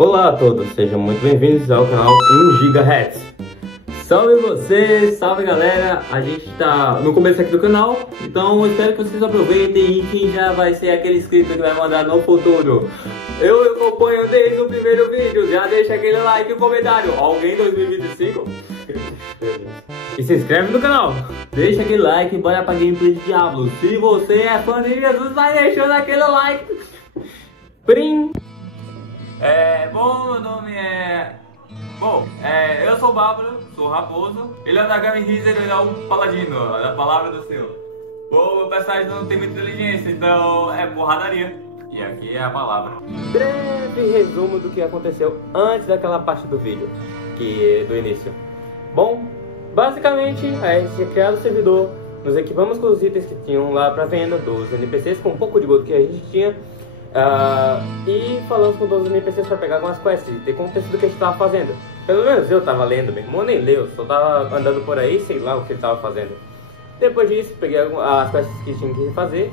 Olá a todos, sejam muito bem-vindos ao canal 1 GHz. Salve vocês, salve galera, a gente tá no começo aqui do canal, então eu espero que vocês aproveitem e quem já vai ser aquele inscrito que vai mandar no futuro. Eu acompanho desde o primeiro vídeo, já deixa aquele like e comentário, alguém 2025? E se inscreve no canal, deixa aquele like e bora pra gameplay de Diablo. Se você é fã de Jesus, vai deixando aquele like. Prim! Bom, meu nome é... eu sou o Bárbaro, sou o Raposo. Ele é da Game Riser, ele é o Paladino, da Palavra do Senhor. Bom, meu personagem não tem muita inteligência, então é porradaria. E aqui é a palavra. Breve resumo do que aconteceu antes daquela parte do vídeo, do início. Bom, basicamente a gente tinha criado o servidor, nos equipamos com os itens que tinham lá pra venda, dos NPCs, com um pouco de gold que a gente tinha. E falamos com todos os NPCs para pegar algumas quests e ter contexto do que a gente estava fazendo. Pelo menos eu estava lendo, meu irmão nem leu, só estava andando por aí, sei lá o que ele estava fazendo. Depois disso, peguei as quests que tinha que fazer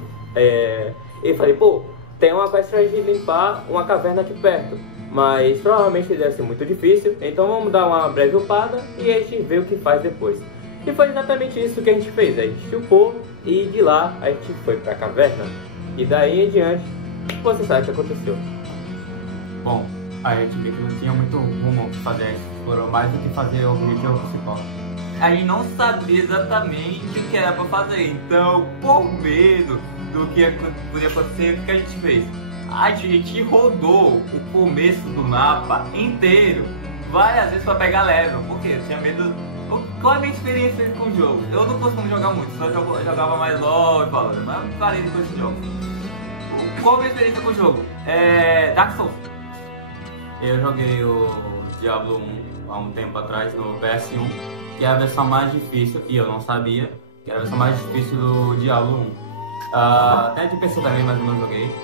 e falei, pô, tem uma quest pra gente limpar uma caverna aqui perto, mas provavelmente deve ser muito difícil, então vamos dar uma breve upada e a gente vê o que faz depois. E foi exatamente isso que a gente fez, a gente upou e de lá a gente foi pra caverna. E daí em diante, você sabe o que aconteceu. Bom, a gente viu que não tinha muito rumo pra fazer, explorou mais do que fazer o objetivo principal. A gente não sabia exatamente o que era pra fazer, então, por medo do que podia acontecer, o que a gente fez? A gente rodou o começo do mapa inteiro várias vezes pra pegar level, porque eu tinha medo. Qual é a minha experiência com o jogo? Eu não costumo jogar muito, só jogava mais LOL e Valorant, mas eu parei com esse jogo. Qual a minha experiência com o jogo? Dark Souls. Eu joguei o Diablo 1 há um tempo atrás no PS1, que é a versão mais difícil, e eu não sabia, que era a versão mais difícil do Diablo 1. Até de PC também, mas eu não joguei.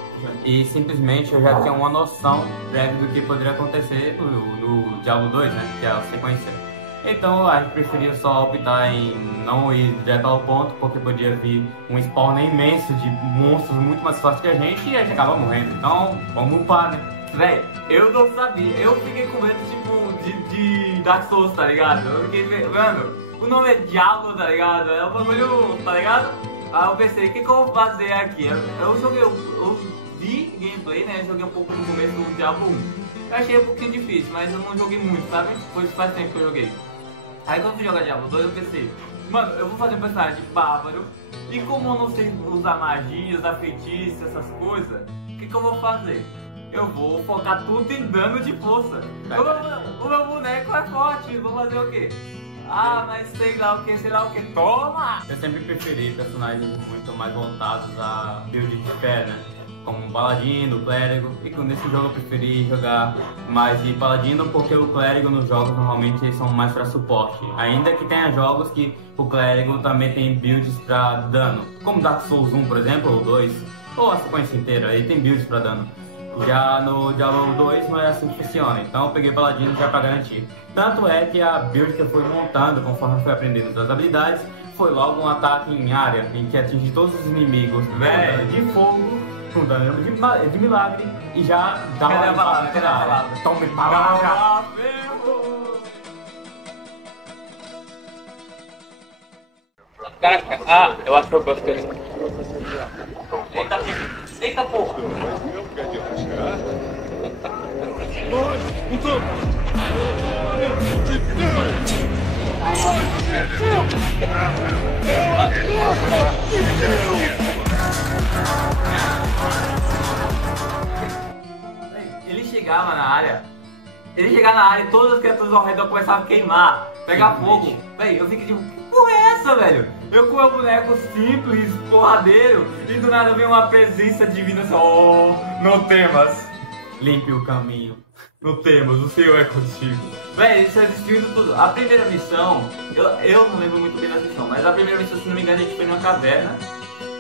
E simplesmente eu já tinha uma noção prévia do que poderia acontecer no Diablo 2, né, que é a sequência. Então a gente preferia só optar em não ir direto ao ponto, porque podia vir um spawner imenso de monstros muito mais fortes que a gente e a gente acaba morrendo. Então vamos upar, né? Véi, eu não sabia, eu fiquei com medo tipo de Dark Souls, tá ligado? Eu fiquei, mano, o nome é Diablo, tá ligado? É um bagulho, tá ligado? Aí eu pensei, o que eu vou fazer aqui? Eu vi gameplay, né? Eu joguei um pouco no começo do Diablo 1. Eu achei um pouquinho difícil, mas eu não joguei muito, sabe? Faz tempo que eu joguei. Aí quando eu fui jogar Diablo 2 eu pensei, mano, eu vou fazer um personagem bárbaro, e como eu não sei usar magia, usar feitiço, essas coisas, o que eu vou fazer? Eu vou focar tudo em dano de força. O meu boneco é forte, vou fazer o quê? Ah, mas sei lá o que, toma! Eu sempre preferi personagens muito mais voltados a build de fé, né? Como um paladino, clérigo, e nesse jogo eu preferi jogar mais de paladino porque o clérigo nos jogos normalmente são mais para suporte, ainda que tenha jogos que o clérigo também tem builds para dano, como Dark Souls 1 por exemplo, ou 2, ou a sequência inteira, ele tem builds para dano. Já no Diablo 2 não é assim que funciona, então eu peguei paladino já para garantir. Tanto é que a build que eu fui montando conforme eu fui aprendendo as habilidades foi logo um ataque em área, em que atinge todos os inimigos de fogo, com dano de milagre, e já dá uma palavra. Tome palavra! Caraca, eu acho que eu gosto dele. Eita porra! Ele chegava na área e todas as criaturas ao redor começavam a queimar, pegar fogo. Véi, eu fiquei tipo, que porra é essa, velho? Eu com meu boneco simples, porradeiro, e do nada vem uma presença divina assim, oh, não temas, limpe o caminho, não temas, o Senhor é contigo. Véi, isso é destruindo tudo. A primeira missão, eu não lembro muito bem da missão, mas a primeira missão, se não me engano, a gente foi numa caverna,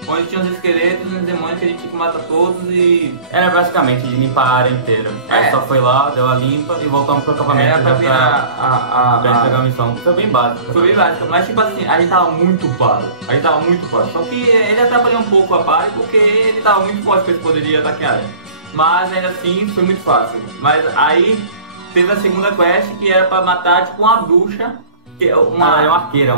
onde tinha os esqueletos e os demônios que a gente tinha que matar todos e... Era basicamente de limpar a área inteira. Aí só foi lá, deu a limpa e voltamos pro acampamento. Era pra pegar a missão. Foi bem básico. Foi bem básico, mas tipo assim, a gente tava muito upado. Só que ele atrapalhou um pouco a party porque ele tava muito forte que ele poderia atacar a área. mas ainda assim foi muito fácil. Mas aí teve a segunda quest que era pra matar tipo uma bruxa. Uma arqueira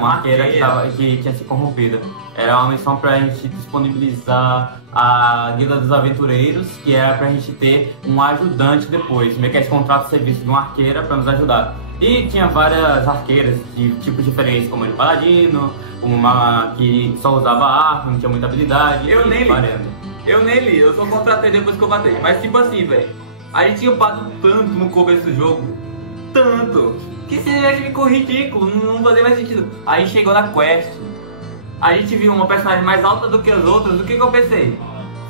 que tinha se corrompido. Era uma missão pra gente disponibilizar a Guilda dos Aventureiros, que era pra gente ter um ajudante depois, meio que a gente contrata o serviço de uma arqueira pra nos ajudar. E tinha várias arqueiras de tipos diferentes, como a de paladino, uma que só usava arco, não tinha muita habilidade. Eu nem li, eu só contratei depois que eu matei. Mas tipo assim, velho, a gente tinha upado tanto no começo do jogo, tanto, que simplesmente ficou ridículo, não fazia mais sentido. Aí chegou na quest, a gente viu uma personagem mais alta do que as outras, o que eu pensei?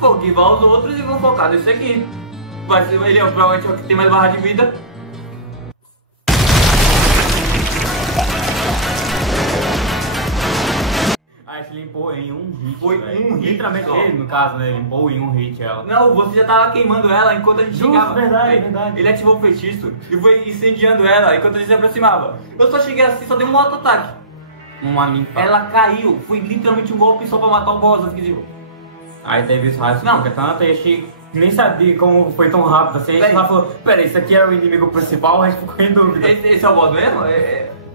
Vou guivar os outros e vou focar nesse aqui. Vai ser ele, provavelmente é o que tem mais barra de vida. A gente limpou em um hit. Foi véio. um hit. Literalmente só. ele, no caso, né? Limpou em um hit ela. Não, você já tava queimando ela enquanto a gente chegava. Verdade. Ele ativou o feitiço e foi incendiando ela enquanto a gente se aproximava. Eu só cheguei assim, só dei um auto-ataque. Uma limpa. Ela caiu, foi literalmente um golpe só pra matar o boss. Eu fiquei tipo... Aí teve isso rápido, Não. tanto, e a gente nem sabia como foi tão rápido assim. A gente só falou, pera, isso aqui era o inimigo principal, a gente ficou em dúvida. Esse é o boss mesmo?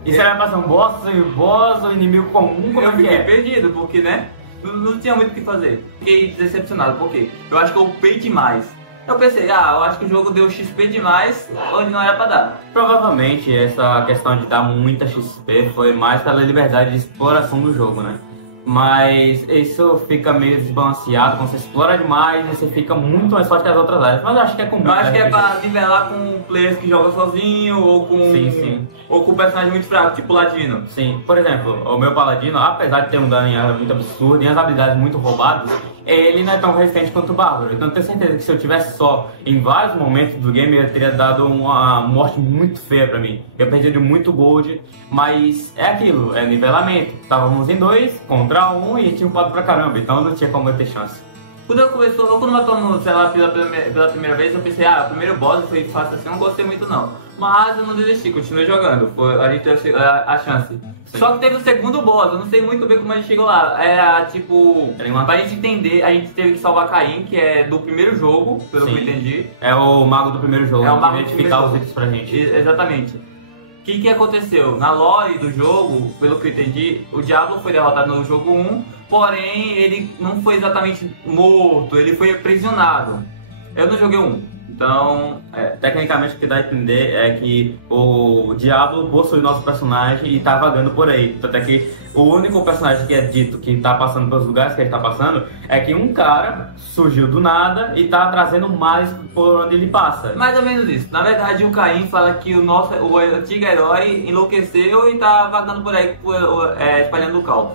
Isso era pra ser um boss ou inimigo comum, como Eu é que fiquei é? perdido, porque, né, não tinha muito o que fazer. Fiquei decepcionado, porque eu acho que eu upei demais. Eu pensei, eu acho que o jogo deu XP demais, onde não era pra dar. Provavelmente essa questão de dar muita XP foi mais pela liberdade de exploração do jogo, né? Mas isso fica meio desbalanceado, quando você explora demais, você fica muito mais forte que as outras áreas. Mas eu acho que é comum. Eu acho que é pra nivelar com players que jogam sozinho, ou com Sim. ou com personagem muito fraco, tipo Ladino. Sim, por exemplo, o meu paladino, apesar de ter um dano em área muito absurdo e as habilidades muito roubadas, ele não é tão resistente quanto o Bárbaro. Então eu tenho certeza que se eu tivesse só em vários momentos do game, ele teria dado uma morte muito feia pra mim. Eu perdi de muito gold, mas é aquilo, é nivelamento. Estávamos em 2 contra 1 e tinha upado pra caramba, então não tinha como eu ter chance. Quando matamos, sei lá, pela primeira vez, eu pensei, o primeiro boss foi fácil assim, eu não gostei muito não. Mas eu não desisti, continuei jogando, a gente teve a chance. Sim. Só que teve o segundo boss, eu não sei muito bem como a gente chegou lá. Era tipo, pra gente entender, a gente teve que salvar Caim, que é do primeiro jogo, pelo que eu entendi. É o mago do primeiro jogo, É o mago que do identificar primeiro os itens pra gente. Exatamente. O que aconteceu? Na lore do jogo, pelo que eu entendi, o Diablo foi derrotado no jogo 1, porém ele não foi exatamente morto, ele foi aprisionado. Eu não joguei 1, então... Tecnicamente o que dá a entender é que o Diablo possui o nosso personagem e tá vagando por aí. Tanto é que o único personagem que é dito que tá passando pelos lugares que ele tá passando é que um cara surgiu do nada e tá trazendo mais por onde ele passa. Mais ou menos isso. Na verdade, o Caim fala que o antigo herói enlouqueceu e tá vagando por aí espalhando o caos.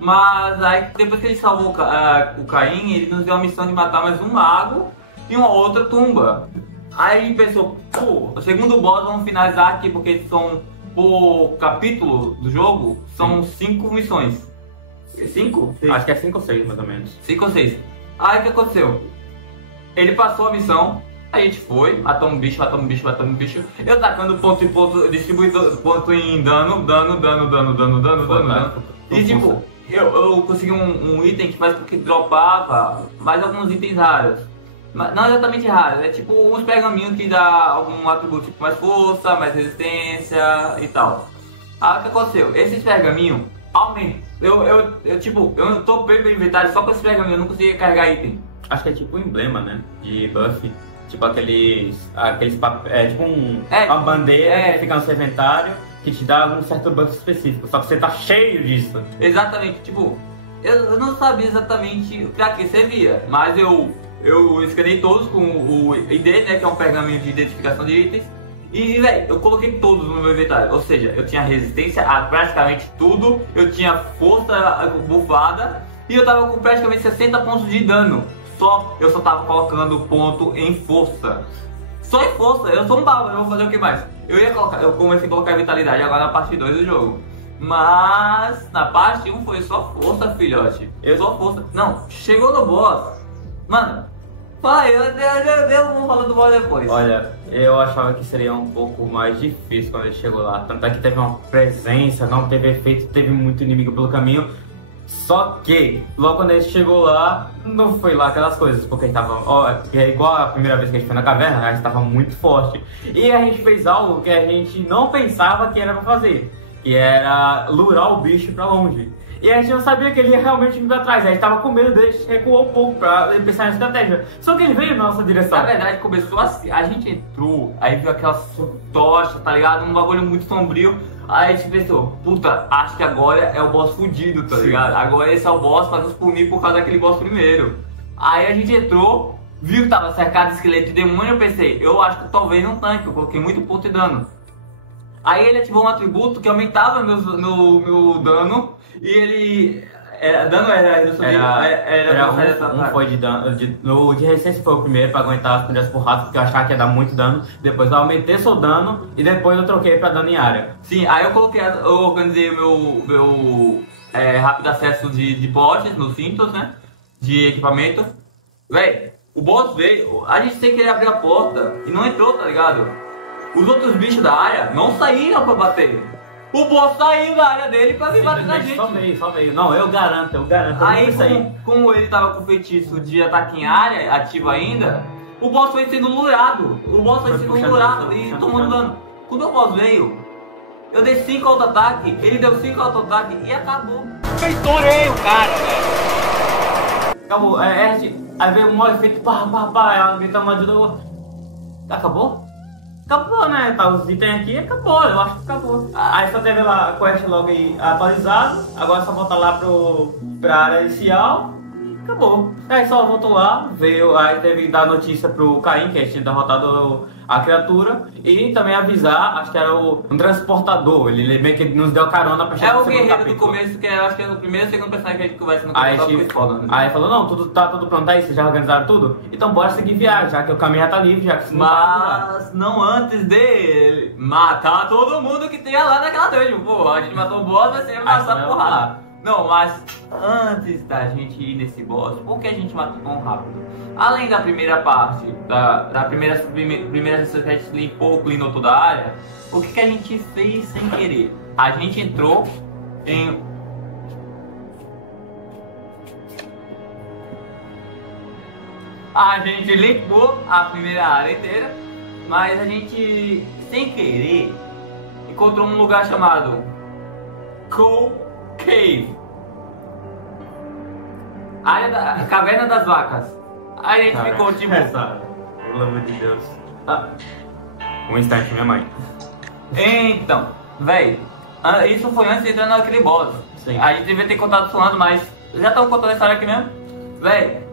Mas aí, depois que ele salvou o Caim, ele nos deu a missão de matar mais um mago e uma outra tumba. Aí ele pensou, o segundo boss vamos finalizar aqui, porque são, por capítulo do jogo, são 5 missões. 5? Acho que é 5 ou 6 mais ou menos. 5 ou 6. Aí o que aconteceu? Ele passou a missão, a gente foi, matamos bicho. Eu tacando ponto em ponto, distribuindo ponto em dano. E tipo, eu consegui um item que faz com que dropava mais alguns itens raros. Não exatamente raros, é tipo uns pergaminhos que dá algum atributo tipo mais força, mais resistência e tal. Aí o que aconteceu? Esses pergaminhos aumentam. Eu não tô perto do inventário só com esses pergaminhos, eu não conseguia carregar item. Acho que é tipo um emblema, né? De buff. Tipo aqueles tipo uma bandeira que fica no seu inventário que te dá um certo buff específico. Só que você tá cheio disso. Exatamente, tipo, eu não sabia exatamente pra que servia, mas eu escanei todos com o ID, né, que é um pergaminho de identificação de itens. E, velho, eu coloquei todos no meu inventário. Ou seja, eu tinha resistência a praticamente tudo, eu tinha força bufada e eu tava com praticamente 60 pontos de dano. Eu só tava colocando ponto em força. Só em força, eu sou um bárbaro, eu vou fazer o que mais? Eu comecei a colocar vitalidade agora na parte 2 do jogo. Mas na parte 1 foi só força, filhote. Só força. Não, chegou no boss. Mano, vai, eu vou falar do boss depois. Olha, eu achava que seria um pouco mais difícil quando ele chegou lá. Tanto é que teve uma presença, não teve efeito, teve muito inimigo pelo caminho. Só que, logo quando a gente chegou lá, não foi lá aquelas coisas, porque a gente tava, ó, é igual a primeira vez que a gente foi na caverna, a gente tava muito forte. E a gente fez algo que a gente não pensava que era pra fazer, que era lurar o bicho pra longe. E a gente não sabia que ele ia realmente vir pra trás, a gente tava com medo dele, recuou um pouco pra pensar na estratégia. Só que ele veio na nossa direção. Na verdade, começou assim, a gente entrou, aí viu aquelas tochas, tá ligado? Um bagulho muito sombrio. Aí a gente pensou, puta, acho que agora é o boss fudido, tá ligado? Agora esse é o boss pra nos punir por causa daquele boss primeiro. Aí a gente entrou, viu que tava cercado de esqueleto e demônio, eu pensei, eu acho que talvez um tanque, eu coloquei muito ponto de dano. Aí ele ativou um atributo que aumentava meu dano e ele... dano era redução um foi de dano, de resistência foi o primeiro pra aguentar as primeiras porradas, porque eu achava que ia dar muito dano. Depois eu aumentei seu dano e depois eu troquei pra dano em área. Sim, aí eu organizei o meu rápido acesso de potes nos cintos, né? De equipamento. Véi, o boss veio, a gente tem que abrir a porta e não entrou, tá ligado? Os outros bichos da área não saíram pra bater. O boss saiu da área dele pra vir bater na gente. Só veio. Não, eu garanto. Aí, como ele tava com feitiço de ataque em área, ativo ainda, o boss foi sendo lurado. E tomando dano. Quando o boss veio, eu dei 5 auto-ataque, ele deu 5 auto-ataque e acabou. Eu estourei o cara, velho. Acabou. Aí veio um efeito, ela grita uma ajuda. Acabou? Acabou, né? Tá os itens aqui, acabou, eu acho que acabou. Aí só teve lá a quest logo aí atualizado, agora só volta lá pra área inicial e acabou. Aí só voltou lá, aí teve que dar notícia pro Caim que a gente tinha derrotado a criatura e também avisar, acho que era um transportador, ele meio que nos deu carona pra chegar no segundo capítulo. Do começo, que eu acho que é o primeiro e segundo personagem que a gente conversa no capítulo. Aí falou, não, tá tudo pronto aí, vocês já organizaram tudo? Então bora seguir viagem, já que o caminho já tá livre, já que Mas não antes de matar todo mundo que tenha lá naquela dungeon. Pô, a gente matou o boss, vai ser passar porrada. Não, mas antes da gente ir nesse boss, por que a gente matou tão rápido? Além da primeira parte, da primeira sessão que a gente limpou, cleanou toda a área, o que a gente fez sem querer? A gente entrou em... A gente limpou a primeira área inteira, mas a gente, sem querer, encontrou um lugar chamado Coal Cave. Área da Caverna das Vacas. Aí a gente ficou tipo... Pelo amor de Deus. Um instante, minha mãe. Então, velho, isso foi antes de entrar naquele boss. Sim. A gente devia ter contado falando, mas já estamos contando a história aqui mesmo. Velho.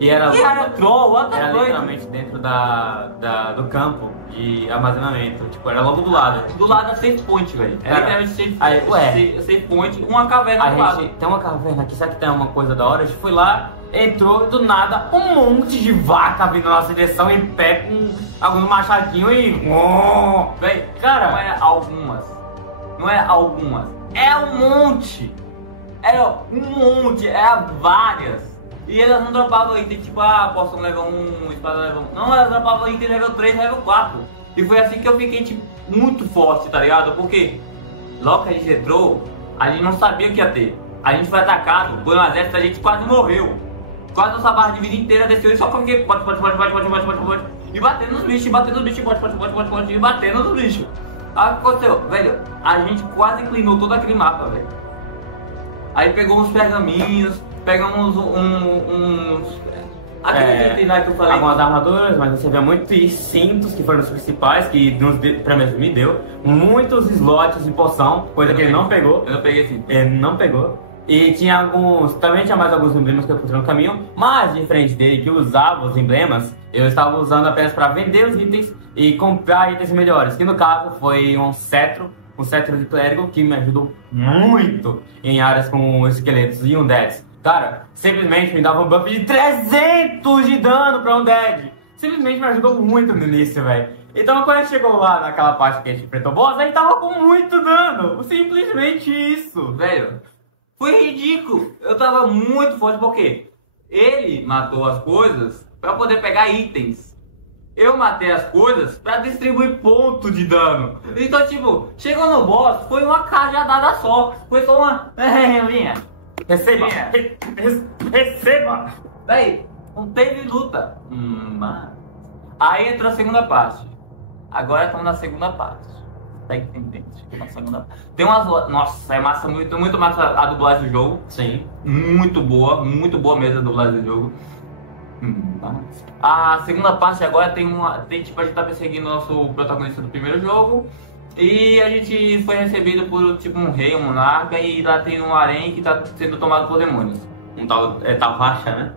E era troll, era literalmente dentro do campo de armazenamento. Tipo, era logo do lado. Do lado da safe point, velho. É literalmente safe point, uma caverna do lado. Tem uma caverna aqui, sabe que tem uma coisa da hora? A gente foi lá, entrou, do nada, um monte de vaca vindo na nossa direção em pé com algum machadinho e... Véi, cara, não é algumas. É um monte. É várias. E elas não dropavam item, tipo, poção level 1, espada level 1. Não, elas dropavam item level 3, level 4. E foi assim que eu fiquei, tipo, muito forte, tá ligado? Porque logo que a gente entrou, a gente não sabia o que ia ter. A gente foi atacado por um exército, a gente quase morreu. Quase nossa barra de vida inteira desceu e só porque pode. E batendo nos bichos, e batendo nos bichos. Aí o que aconteceu? Velho, a gente quase inclinou todo aquele mapa, velho. Aí pegou uns pergaminhos, pegamos aquele item lá que eu falei. Algumas armaduras, mas você vê muitos cintos que foram os principais, que pra mim me deu. Muitos slots de poção, coisa que ele não pegou. Eu não peguei sim. Ele não pegou. E também tinha mais alguns emblemas que eu encontrei no caminho, mas diferente dele que usava os emblemas, eu estava usando apenas para vender os itens e comprar itens melhores, que no caso foi um cetro de clérigo que me ajudou muito em áreas com esqueletos e undeads. Cara, simplesmente me dava um buff de 300 de dano para undead. Simplesmente me ajudou muito no início, velho. Então quando a gente chegou lá naquela parte que a gente enfrentou o boss, a gente tava com muito dano. Simplesmente isso, velho. Foi ridículo. Eu tava muito forte porque ele matou as coisas pra poder pegar itens. Eu matei as coisas pra distribuir ponto de dano. Então, tipo, chegou no boss, foi uma cajadada só. Foi só uma... Vinha. Receba! Receba! Daí, não teve luta. Mas... Aí entrou a segunda parte. Agora estamos na segunda parte. Tá entendendo? Na segunda parte. Tem umas... Nossa, é massa, muito massa a dublagem do jogo. Sim. Muito boa mesmo a dublagem do jogo. A segunda parte agora tem tipo, a gente tá perseguindo o nosso protagonista do primeiro jogo. E a gente foi recebido por tipo um rei, um monarca. E lá tem um harém que tá sendo tomado por demônios. Um tal racha, né?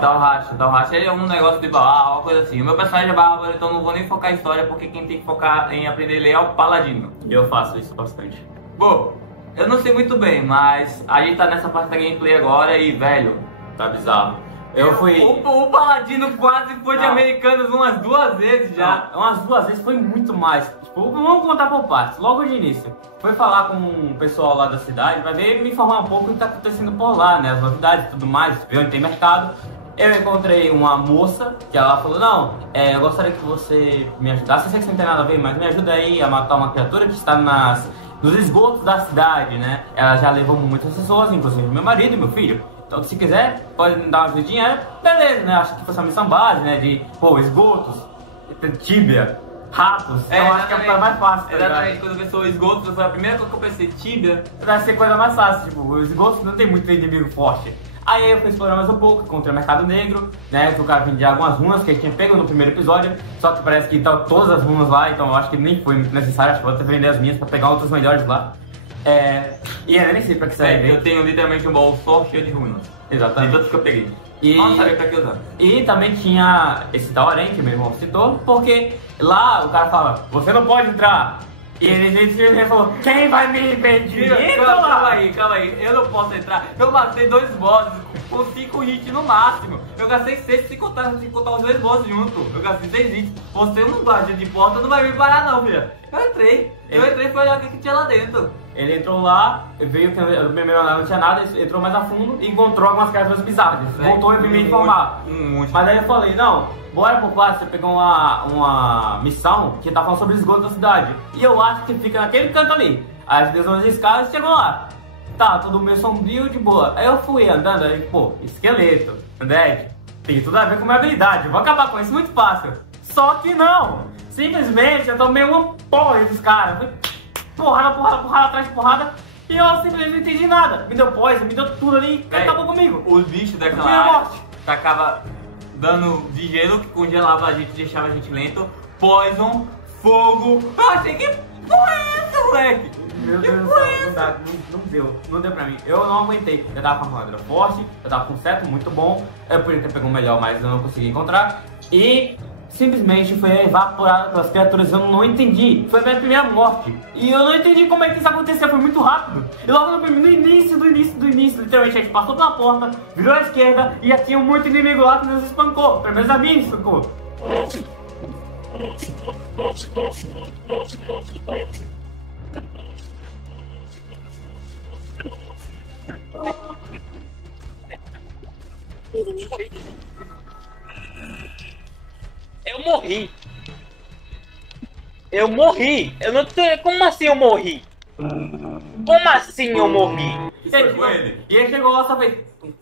Tal racha, ele é um negócio de Baal, uma coisa assim. O meu personagem é bárbaro, então não vou nem focar em história, porque quem tem que focar em aprender a ler é o paladino. E eu faço isso bastante. Bom, eu não sei muito bem, mas a gente tá nessa parte da gameplay agora e, velho, tá bizarro. Eu fui... O paladino quase foi de Americanas umas 2 vezes já. Não, umas 2 vezes foi muito mais. Tipo, vamos contar por partes. Logo de início, foi falar com o pessoal lá da cidade, vai ver me informar um pouco o que tá acontecendo por lá, né? As novidades e tudo mais, ver onde tem mercado. Eu encontrei uma moça que ela falou, não, eu gostaria que você me ajudasse, eu sei que você não tem nada a ver, mas me ajuda aí a matar uma criatura que está nos esgotos da cidade, né? Ela já levou muitas pessoas, inclusive meu marido e meu filho. Então, se quiser, pode me dar uma ajudinha, beleza, né? Acho que foi essa missão base, né? De, esgotos, tíbia, ratos. Então, acho que é a mais fácil, tá ligado? Exatamente, quando eu pensei esgotos, foi a primeira coisa que eu pensei, tíbia. Vai ser coisa mais fácil, tipo, os esgotos não tem muito inimigo forte. Aí eu fui explorar mais um pouco, encontrei o Mercado Negro, né? Que o cara vendia algumas runas que a gente tinha pego no primeiro episódio. Só que parece que estão todas as runas lá, então eu acho que nem foi muito necessário. Acho que vou até vender as minhas pra pegar outras melhores lá. E eu nem sei pra que serve. Eu tenho literalmente um baú só cheio de runas. Exatamente. De todas que eu peguei. E... Não sabia pra que usar. E também tinha esse tal harém que meu irmão citou, porque lá o cara fala, você não pode entrar. E ele falou, quem vai me impedir? Calma aí, eu não posso entrar. Eu matei 2 bosses com 5 hits no máximo. Eu gastei 6 se contar os 2 bosses juntos. Eu gastei 6 hits. Você não guarda de porta, não vai me parar não, filha. Eu entrei e foi olhar o que tinha lá dentro. Ele entrou lá, veio que o primeiro andar não tinha nada, entrou mais a fundo e encontrou algumas criaturas bizarras. Voltou e me informar. Mas aí eu falei, não, bora por parte, você pegou uma missão que tá falando sobre o esgoto da cidade. E eu acho que fica naquele canto ali. Aí desceu as escadas e chegou lá. Tá, tudo meio sombrio, de boa. Aí eu fui andando, aí, pô, esqueleto, André, tem tudo a ver com minha habilidade. Vou acabar com isso muito fácil. Só que não! Simplesmente eu tomei uma porra dos caras. Porrada atrás de porrada. E eu simplesmente não entendi nada. Me deu poison, me deu tudo ali e acabou comigo. Os bichos daquela área tacava dano de gelo que congelava a gente, deixava a gente lento. Poison, fogo. Eu achei que porra é essa, moleque? Meu Deus do céu, não deu pra mim. Eu não aguentei. Eu tava com uma armadura forte, eu tava com um seto muito bom. Eu podia ter pego um melhor, mas eu não consegui encontrar. E simplesmente foi evaporado pelas criaturas. Eu não entendi. Foi a minha primeira morte. E eu não entendi como é que isso aconteceu. Foi muito rápido. E logo no início, literalmente a gente passou pela porta, virou à esquerda e já tinha muito inimigo lá que nos espancou. Pelo menos a mim espancou. Eu morri. Eu não sei. Como assim eu morri? Como assim eu morri? E ele chegou lá só fez.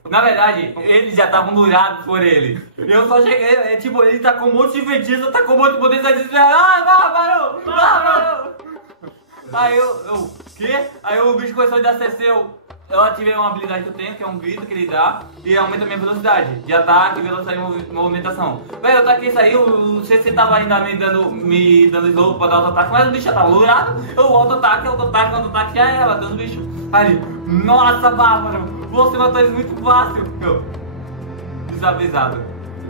Na verdade, eles já estavam durados por ele. Eu só cheguei, tipo, ele tá com um monte de feitiço, tá com um monte de poder, sai desesperado. Varou! Aí o quê? Aí o bicho começou a dar CC, eu ativei uma habilidade que eu tenho, que é um grito que ele dá, e aumenta a minha velocidade de ataque, velocidade de movimentação. Velho, eu taquei isso aí, o CC tava ainda me dando slow pra dar auto-ataque, mas o bicho já tava lurado. Eu auto-ataque, já era, bateu os bichos. Aí, nossa, Bárbaro, você matou eles muito fácil. Eu,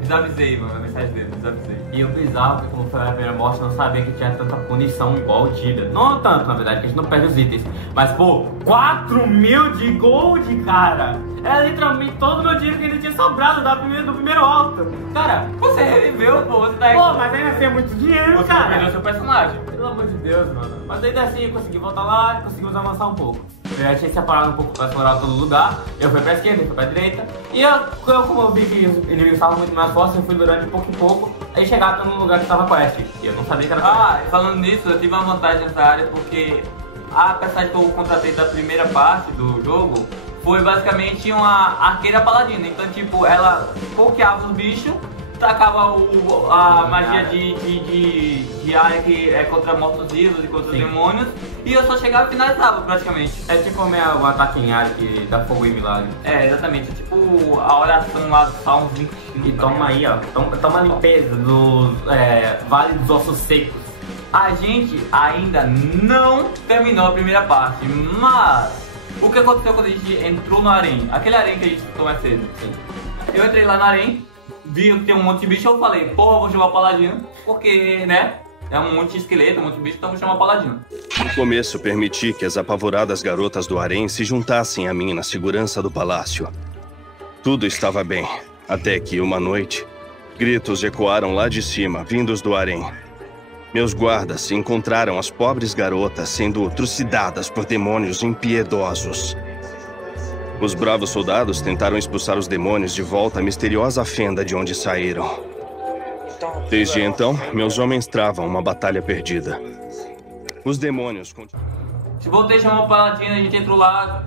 desavisei, mano, a mensagem dele, desavisei. E o bizarro, como foi a primeira morte, eu não sabia que tinha tanta punição igual o Tibia. Não tanto, na verdade, que a gente não perde os itens. Mas, pô, 4.000 de gold, cara! É literalmente todo o meu dinheiro que ainda tinha sobrado do primeiro alto. Cara, você reviveu, pô, você tá aí. Pô, mas ainda assim é muito dinheiro, você cara. Você perdeu seu personagem. Pelo amor de Deus, mano. Mas ainda assim eu consegui voltar lá e conseguimos avançar um pouco. Eu já tinha separado um pouco pra explorar todo lugar. Eu fui pra esquerda, ele foi pra direita. E como eu vi que os inimigos estavam muito mais fortes, eu fui durante pouco em pouco. Aí chegaram no lugar que estava quest. E eu não sabia que era quest. Ah, falando nisso, eu tive uma vantagem nessa área porque a personagem que eu contratei da primeira parte do jogo foi basicamente uma arqueira paladina. Então, tipo, ela pokeava os bichos, tacava a magia de área que é contra mortos-vivos e contra os demônios, e eu só chegava e finalizava praticamente. É tipo o ataque em área que dá fogo e milagre. É, exatamente, tipo a oração lá do Salmo 21. E toma aí, ó, toma a limpeza do Vale dos Ossos Secos. A gente ainda não terminou a primeira parte, mas o que aconteceu quando a gente entrou no harém? Aquele harém que a gente citou mais cedo. Sim. Eu entrei lá no harém, vi que tem um monte de bicho, eu falei, porra, vou chamar o paladino, porque, né, é um monte de esqueleto, um monte de bicho, então vou chamar o paladino. No começo, permiti que as apavoradas garotas do harém se juntassem a mim na segurança do palácio. Tudo estava bem, até que, uma noite, gritos ecoaram lá de cima, vindos do harém. Meus guardas encontraram as pobres garotas sendo trucidadas por demônios impiedosos. Os bravos soldados tentaram expulsar os demônios de volta à misteriosa fenda de onde saíram. Desde então, meus homens travam uma batalha perdida. Os demônios... Se voltei a chamar o paladino, a gente entrou lá,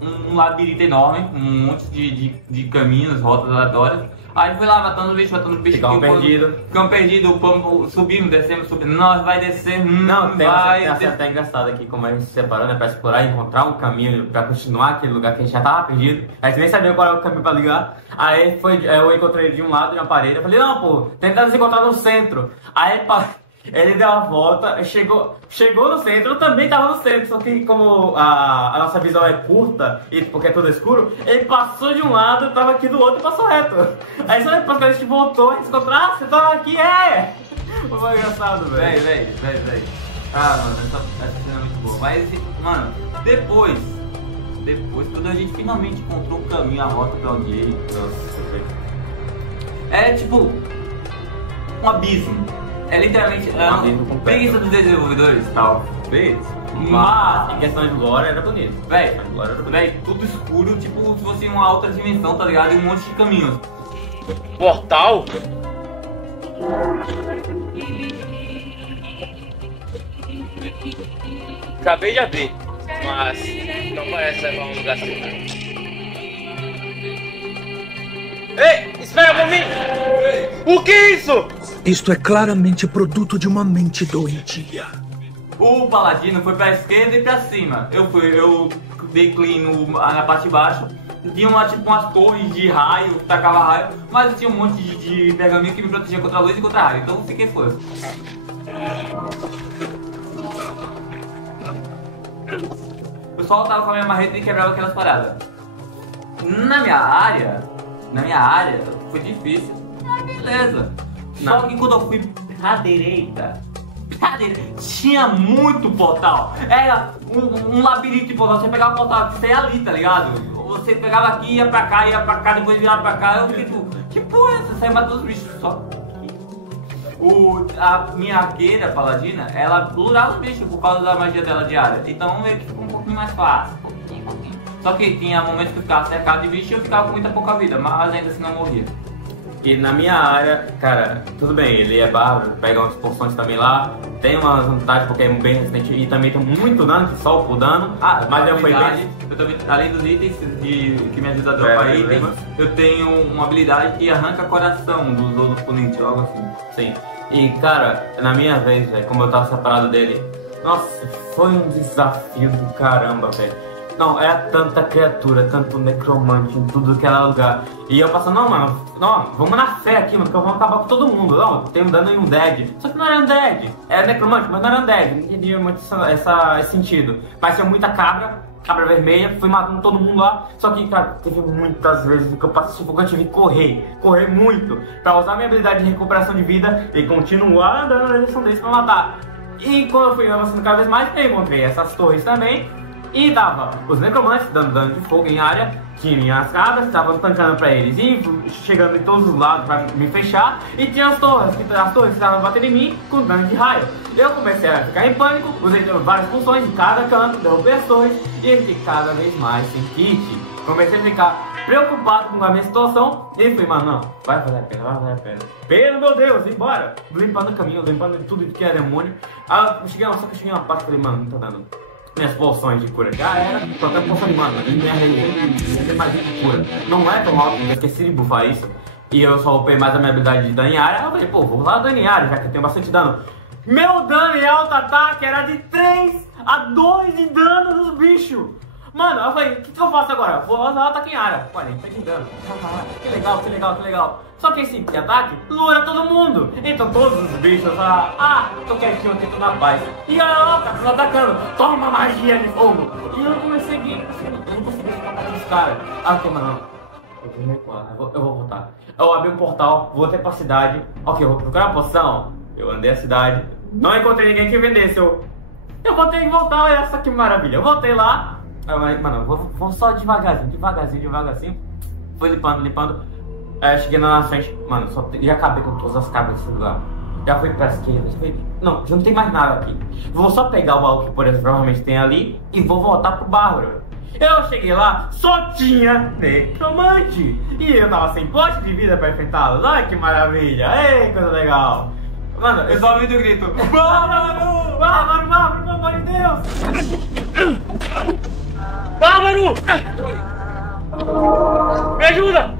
um labirinto enorme, um monte de caminhos, rotas aleatórias. Aí a gente foi lá matando bicho. Ficamos perdidos. Ficamos perdidos, subimos, descemos, nós vai descer, Não, tem vai... uma cena até engraçada aqui, como a gente se separou, né, pra explorar e encontrar um caminho pra continuar aquele lugar que a gente já tava perdido. A gente nem sabia qual era o caminho pra ligar. Aí eu encontrei ele de um lado de uma parede, eu falei, não, pô, tentando se encontrar no centro. Aí ele deu a volta, chegou no centro, eu também tava no centro, só que como a nossa visão é curta, e porque é tudo escuro, ele passou de um lado, eu tava aqui do outro e passou reto. Aí só depois que a gente voltou, a gente se encontrou, você tava aqui, Foi engraçado, velho. Véi. Ah, mano, essa cena é muito boa. Mas, mano, depois, quando a gente finalmente encontrou o caminho, a rota pra onde ele... É tipo... um abismo. É literalmente uma preguiça dos desenvolvedores, talvez. Mas em questão de lore era bonito. Véi, tudo escuro, tipo se fosse uma outra dimensão, tá ligado? E um monte de caminhos. Portal? Acabei de abrir, mas não parece levar a um lugar seguro. Ei, espera por mim! O que é isso? Isto é claramente produto de uma mente doentia. O paladino foi pra esquerda e pra cima. Eu dei clean na parte de baixo. Tinha umas torres de raio, que tacava raio, mas tinha um monte de pergaminho que me protegia contra a luz e contra a raio. Então eu fiquei foda. O pessoal tava com a minha marreta e quebrava aquelas paradas. Na minha área foi difícil. Beleza. Só que quando eu fui pra direita, tinha muito portal. Era um labirinto de portal. Você pegava o portal, você ia ali, tá ligado? Você pegava aqui, ia pra cá, depois virava pra cá. Eu fiquei tipo, que porra é essa? Você sai matando os bichos só. A minha arqueira paladina, ela lurava os bichos por causa da magia dela diária. Então meio que ficou um pouquinho mais fácil. Pouquinho. Só que tinha momentos que eu ficava cercado de bicho e eu ficava com muita pouca vida, mas ainda assim não morria. E na minha área, cara, tudo bem, ele é bárbaro, pega umas porções também lá, tem umas vantagens porque é bem resistente e também tem muito dano, que só o dano. Mas eu fui bem. Eu também, além dos itens que me ajuda a dropar itens, eu tenho uma habilidade que arranca coração dos oponentes, algo assim. Sim. E cara, na minha vez, velho, como eu tava separado dele, nossa, foi um desafio do caramba, velho. Não, era tanta criatura, tanto necromante em tudo que era lugar. E eu passando, não, mano, não, vamos na fé aqui, mano, porque eu vou acabar com todo mundo. Não, tem um dano em um dead. Só que não era um dead. Era necromante, mas não era um dead. Não entendi muito esse sentido. Mas tinha muita cabra vermelha, fui matando todo mundo lá. Só que, cara, teve muitas vezes que eu passei sufoco, eu tive que correr muito, pra usar minha habilidade de recuperação de vida e continuar andando na direção deles pra matar. E quando eu fui avançando cada vez mais, eu encontrei essas torres também. E dava os necromantes dando dano de fogo em área, tinha as cabras, estavam tancando pra eles e chegando em todos os lados pra me fechar. E tinha as torres que estavam batendo em mim com dano de raio. Eu comecei a ficar em pânico, usei várias funções em cada canto, derrubei as torres e fiquei cada vez mais sem kit. Comecei a ficar preocupado com a minha situação e falei, mano, não, vai valer a pena. Pelo meu Deus, limpando o caminho, limpando tudo que é demônio. Só que eu cheguei uma parte e falei, mano, não tá dando. minhas poções de cura já era, só tenho poção de mana, e minha rede mais de cura. Não é tão alto, eu esqueci de bufar isso. E eu só upei mais a minha habilidade de dano em área. Eu falei, pô, vou usar dano em área, já que eu tenho bastante dano. Meu dano em alto ataque era de 3 a 2 de dano nos bichos. Mano, eu falei, o que eu faço agora? Vou usar ataque em área. 40 de dano. Que legal, que legal, que legal. Só que esse ataque lura todo mundo. Então todos os bichos tô quietinho aqui, tô na paz. E ó, tá tudo atacando. Toma magia de fogo. E eu comecei a seguir. Eu não consegui escapar dos caras. Ok, mano. Eu vou voltar. Eu abri um portal, voltei pra cidade. Ok, eu vou procurar a poção. Eu andei a cidade. Não encontrei ninguém que vendesse. Eu vou ter que voltar, olha só que maravilha. Eu voltei lá. Mano, vou só devagarzinho. Fui limpando. Aí eu cheguei na frente. Mano, já acabei com todas as cabras desse lugar. Já fui pra esquerda. Não, já não tem mais nada aqui. Vou só pegar o baú que por exemplo, provavelmente tem ali. E vou voltar pro bárbaro. Eu cheguei lá, só tinha necromante. E eu tava sem pote de vida pra enfrentá-los. Olha que maravilha. Ei, coisa legal. Mano, eu só ouvi o grito. Bárbaro! Bárbaro, pelo amor de Deus! Bárbaro! Me ajuda!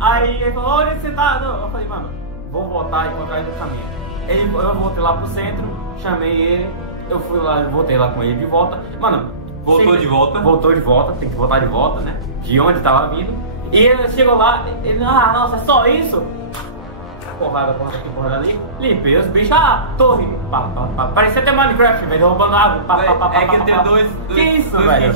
Aí ele falou, onde você tá? Não, eu falei, mano, vou voltar e encontrar ele no caminho. Eu voltei lá pro centro, chamei ele, eu fui lá, voltei lá com ele de volta. Mano, Voltou de volta? Voltou de volta, tem que voltar de volta, né? De onde tava vindo. E ele chegou lá, ele, nossa, é só isso? Porrada aqui, porrada ali. Limpei os bichos, torre. Parecia até Minecraft, velho, roubando água. É que tem dois kits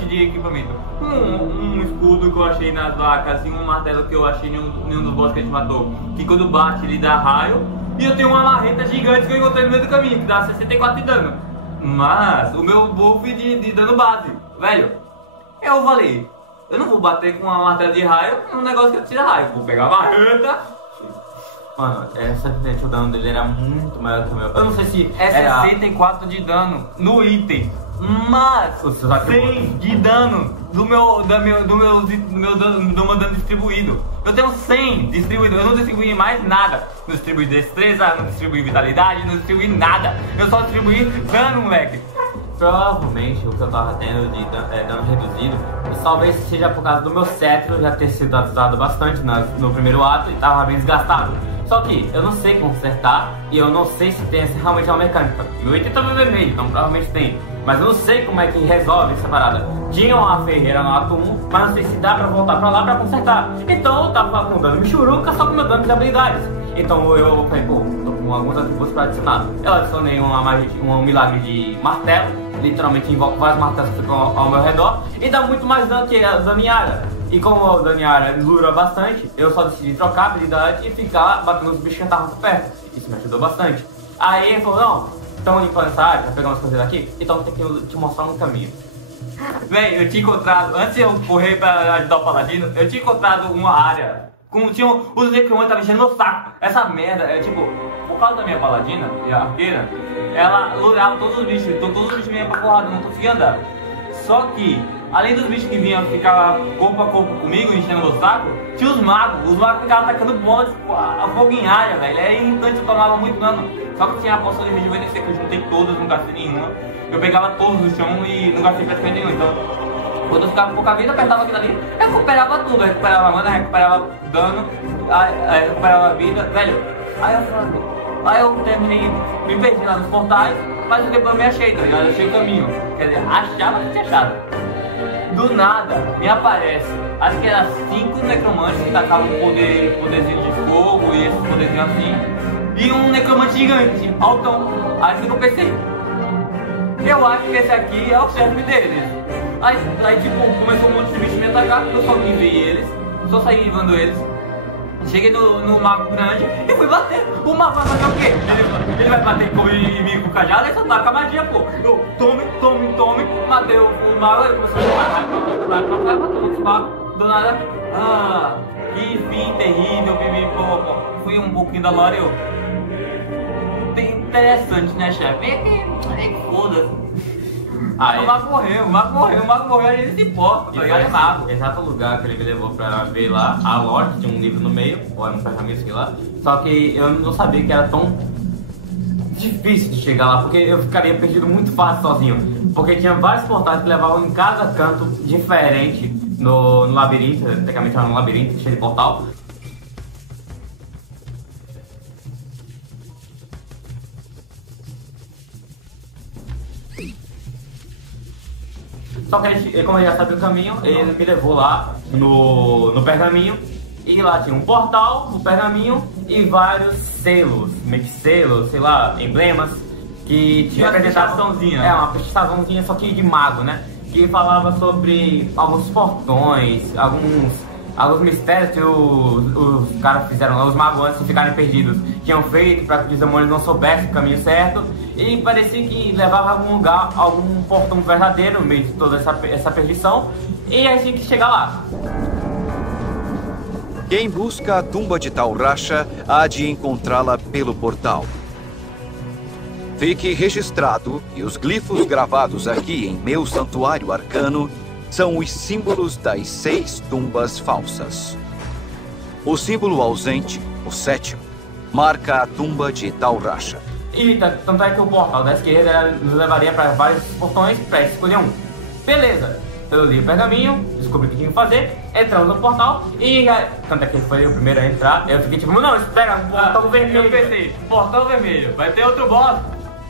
de equipamento. Um escudo que eu achei nas vacas e um martelo que eu achei em um dos bosses que a gente matou. Que quando bate ele dá raio. E eu tenho uma marreta gigante que eu encontrei no meio do caminho, que dá 64 de dano. Mas o meu buff de dano base, velho, eu falei, eu não vou bater com uma martela de raio num negócio que tira raio. Vou pegar a marreta. Mano, o dano dele era muito maior que o meu. Eu não sei se é 64 de dano no item, mas 100 de dano do meu dano distribuído. Eu tenho 100 distribuído, eu não distribuí mais nada. Não distribuí destreza, não distribuí vitalidade, não distribuí nada. Eu só distribuí dano, moleque. Provavelmente o que eu tava tendo de dano reduzido, talvez seja por causa do meu cetro já ter sido usado bastante no primeiro ato e tava bem desgastado. Só que eu não sei consertar e eu não sei se tem realmente uma mecânica. Meu item tá vermelho, então provavelmente tem. Mas eu não sei como é que resolve essa parada. Tinha uma ferreira no ato 1, mas não sei se dá pra voltar pra lá pra consertar. Então eu tava com dano michuruca só com meu dano de habilidades. Então eu falei, pô, tô com alguns atributos pra adicionar. Eu adicionei um milagre de martelo. Literalmente invoco vários martelos que ficam ao meu redor. E dá muito mais dano que a Daniara. E como o Daniara dura bastante, eu só decidi trocar a habilidade e ficar batendo nos bichos que estavam por perto. Isso me ajudou bastante. Aí ele falou, não, estão limpando essa área, tá pegando umas coisas daqui, então tem que te mostrar um caminho. Véi, eu tinha encontrado, antes de eu correr pra ajudar o Paladino, eu tinha encontrado uma área com os necromantes estavam enchendo meu saco. Essa merda é tipo, por causa da minha Paladina e a arqueira, ela lurava todos os bichos, então todos os bichos vinham pra porrada, não conseguia andar. Só que, além dos bichos que vinham ficar corpo a corpo comigo, enchendo meu saco, tinha os magos ficavam atacando bola a fogo em área, velho. É irritante, eu tomava muito dano. Só que tinha a poção de rejuvenescer, que eu juntei todas, não gastei nenhuma. Eu pegava todos no chão e não gastei praticamente nenhum. Então, quando eu ficava com pouca vida, eu apertava aquilo ali, eu recuperava tudo. Eu recuperava mana, recuperava dano, recuperava vida, velho. Aí eu terminei, me perdi lá nos portais, mas depois eu me achei, tá ligado? Eu achei o caminho. Quer dizer, achava que tinha achado. Do nada, me aparece, acho que era 5 necromantes que tacavam poderzinho de fogo e esses poderzinhos assim. E um necromante gigante, altão. Aí que eu pensei, eu acho que esse aqui é o chefe deles. Aí tipo, começou um monte de bicho me atacar, eu só vi eles, só saí levando eles. Cheguei no mago grande e fui bater. O mago vai fazer o quê? Ele vai bater comigo com o cajado e só taca a magia, pô. Eu tome, matei o mago e comecei a matar os magos. Do nada, que fim terrível, pô. Fui um pouquinho da lore, eu. Bem interessante, né, chefe? É que foda-se. O mago morreu, a gente se importa, tá ligado? É mago. Exato lugar que ele me levou pra ver lá, a lore, tinha um livro no meio, ou era um pergaminho, sei lá. Só que eu não sabia que era tão difícil de chegar lá, porque eu ficaria perdido muito fácil sozinho. Porque tinha vários portais que levavam em cada canto diferente no labirinto, tecnicamente era um labirinto cheio de portal. Só que como ele já sabia o caminho, ele me levou lá no pergaminho. E lá tinha um portal no pergaminho e vários selos, meio que selos, sei lá, emblemas. Que tinha uma apresentaçãozinha. É, uma apresentaçãozinha, só que de mago, né? Que falava sobre alguns portões, alguns mistérios que os caras fizeram lá, os magos antes de ficarem perdidos, tinham feito para que os demônios não soubessem o caminho certo. E parecia que levava a algum lugar, algum portão verdadeiro no meio de toda essa perdição. E a gente tinha que chegar lá. Quem busca a tumba de Tal Rasha há de encontrá-la pelo portal. Fique registrado que os glifos gravados aqui em meu santuário arcano são os símbolos das 6 tumbas falsas. O símbolo ausente, o 7º, marca a tumba de Tal Rasha. E tanto é que o portal da esquerda nos levaria para vários portões para escolher um. Beleza, eu li o pergaminho, descobri o que tinha que fazer, entramos no portal e tanto é que foi o primeiro a entrar. Eu fiquei tipo, não, espera, portão vermelho. Eu pensei, portão vermelho, vai ter outro boss.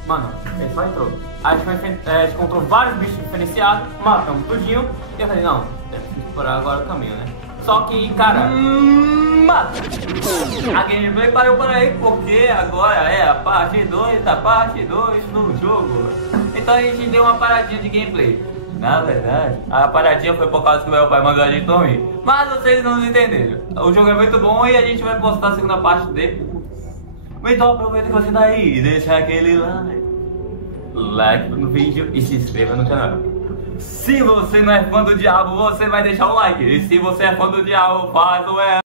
Mano, ele só entrou. A gente encontrou vários bichos diferenciados, matamos tudinho. E eu falei, não, temos que explorar agora o caminho, né? Só que, cara, a gameplay parou por aí porque agora é a parte 2 da parte 2 do jogo. Então a gente deu uma paradinha de gameplay. Na verdade, a paradinha foi por causa que meu pai mandou a gente dormir. Mas vocês não entenderam. O jogo é muito bom e a gente vai postar a segunda parte dele. Então aproveita que você tá aí e deixa aquele like no vídeo e se inscreva no canal. Se você não é fã do diabo, você vai deixar o like. E se você é fã do diabo, faz o